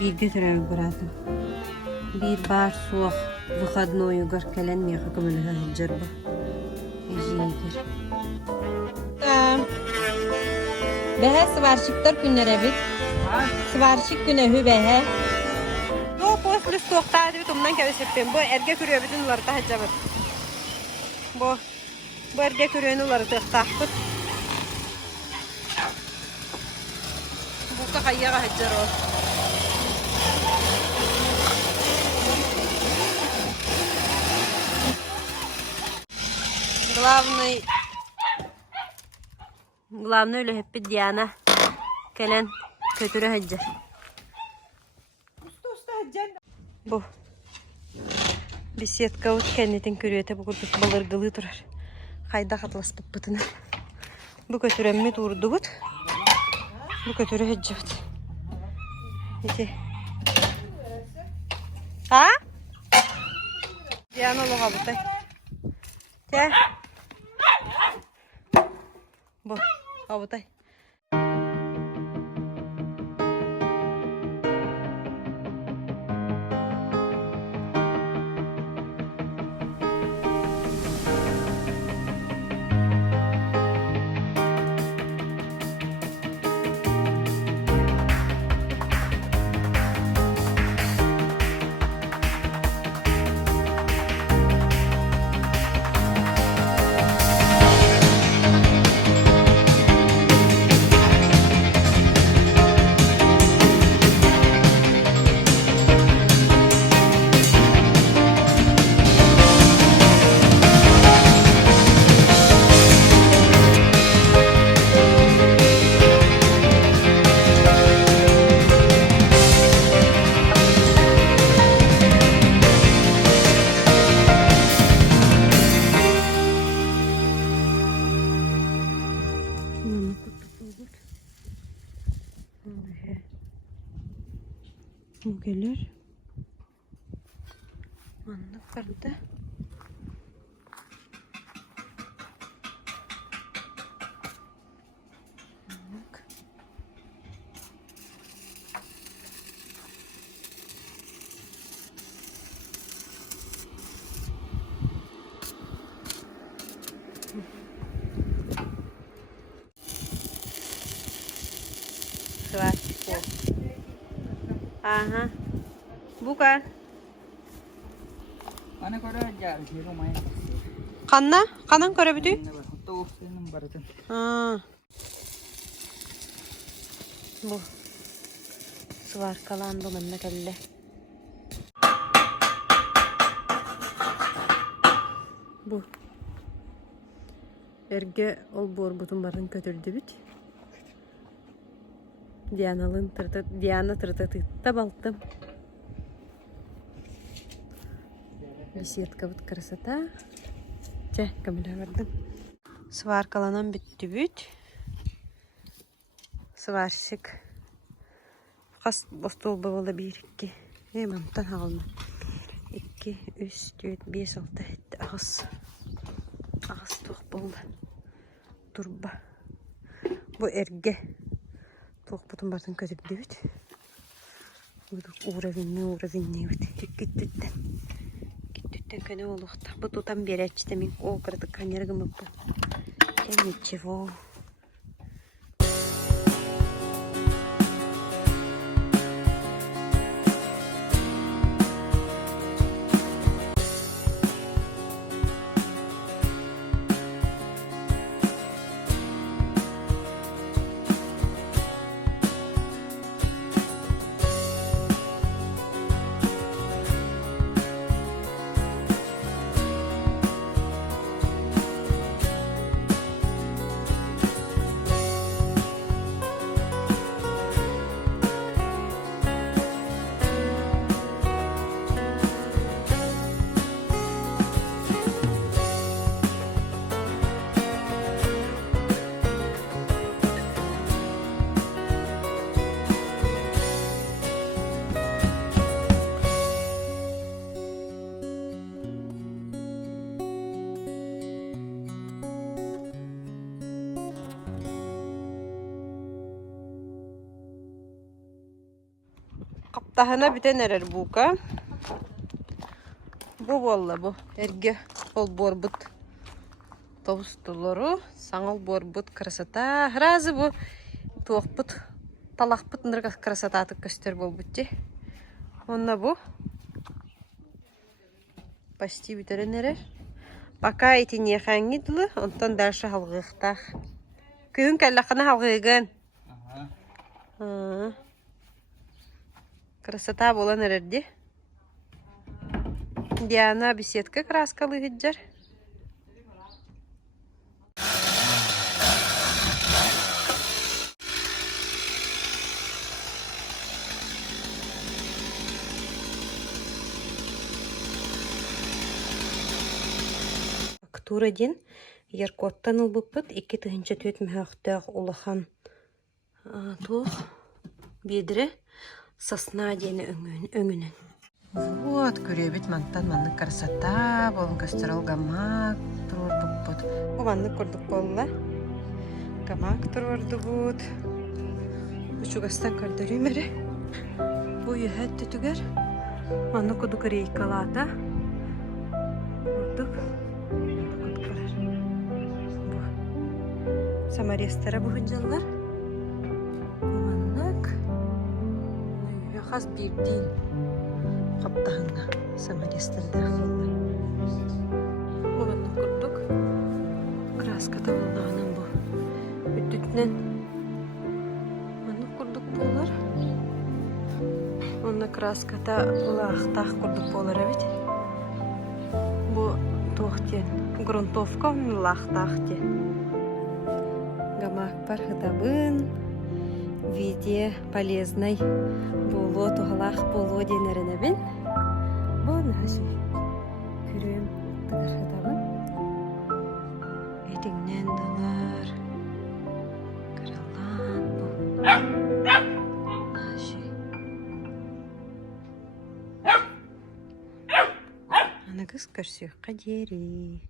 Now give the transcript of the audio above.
Bir götürüyorum bırakın. Bir bar soğuk выходной угар кэлэн меха көмөлөһө хылжырба. Ижиэгер. Бэһэ сварщиктар күннере бит. Сварщик күнөһү бэһэ. Ну, после соқтады бит умнан кэбесеппен. Бу эрге көрүө бүтүн уларда хаджабыт. Бу эрге көрүөнү улары тыктаахпыт. Бука хайяга хаджароо. Главный öyle hep bir Diana gelen kötürü hacı. Bu bisiyetka ut kennetin körüyete bu kurtuş balırgılı durar. Hayda katlas pıpıtını. Bu kötüremmi durdu but. Bu kötürü hacı but. İşte. Ha? Diana loğa butay. Te. Bu, avutay. Bu gelir. Anlık kartı. Anlık. Sıvar. Aha. Bukan. Mana kau dah ajar di rumah ini. Kanna? Kanan kore bidu? Tuh, ini barusan. Ha. Bu. Sıvar kalan bu manna kelle. Bu. Erge ol bor butun barın kötürdü bit. Diana tırtıkta balttım. Беседка вот красота. Те, камера verdim. Сваркаланан bitti büt. Сварщик. Kas bostol bavula 1 2. Hemen alma. 2 3 4 5 6 7 ağız. Ağız toq buldu. Turba. Bu erge. Toq butun bardan kötüdü büt. Bu uğravinni büt. Gitti. Кәне олуқта. Бұ тұтан берәтші мен ол қырды қанергім ұппы. Ничего. Kaптahına biten erer buka. Bu valla bu. Erge ol borbut. Tavustulları. Sanal borbut krasata. Razı bu. Tuğput. Talakput nırga krasata atık göster bolbutçi. Onna bu. Почти bitiren erer. Baka eti niye hangi dulu. Ondan dersi halgıqtaq. Köyün kellaqına halgıqın. Красота bolan ererdi. Diana беседка краскалы гыджар. Актура ден яркоттан ылбыппыт, 2 тыгынча төт мәхтәк улахан тух бедре сосна дені өңінен. Вот, көребет мантан манны красота, болын көстерол гамак тур буппут. Бу манны көрдік болла. Гамак турорду бут. Учугастан көрдөрүм эре. Бу юхетти түгер. Манны кудук рейкалата. Кудук. Самарестара бу хыджаллар. Бу маннык. Яхас бир дил. Каптахында самарестарда хылды. Бу манны курдук. Краска табылганын бу. Үттүтнен. Манны курдук болар. Онна краската лахтах курдук болар эбит. Бу тохтен. Грунтовка лахтахте. Гамак бар хытабын. В виде полезной боло тугалах боло денеренебин. Бу нахаси. Күрем тыгыр хытабын. Этиңнен далар. Каралан бу. Нахаси. Ана кыз көрсөк кадери.